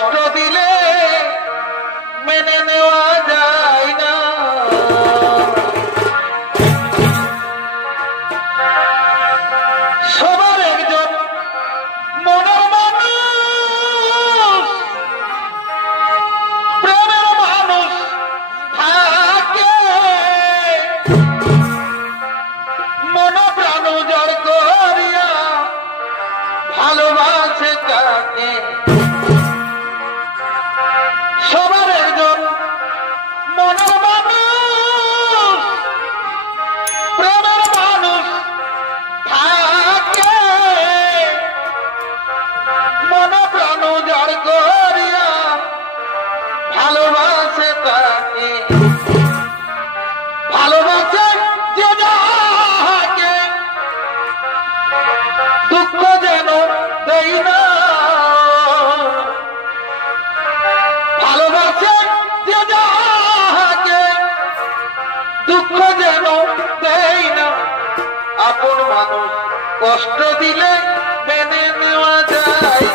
কষ্ট দিলে মেনে নেওয়া যায় না। সবার একজন মনের মানুষ, প্রেমের মানুষ থাকে, মন প্রাণ উজাড় করিয়া ভালোবাসে তাকে। সবার একজন মনের মানুষ, প্রেমের মানুষ থাকে, মন প্রাণ উজাড় করিয়া ভালোবাসে তাকে। ভালোবাসে যে যাকে দুঃখ যেন দেই না। ভালোবাসে যে যাকে দুঃখ যেন দেই না। আপন মানুষ কষ্ট দিলে মেনে নেওয়া যায়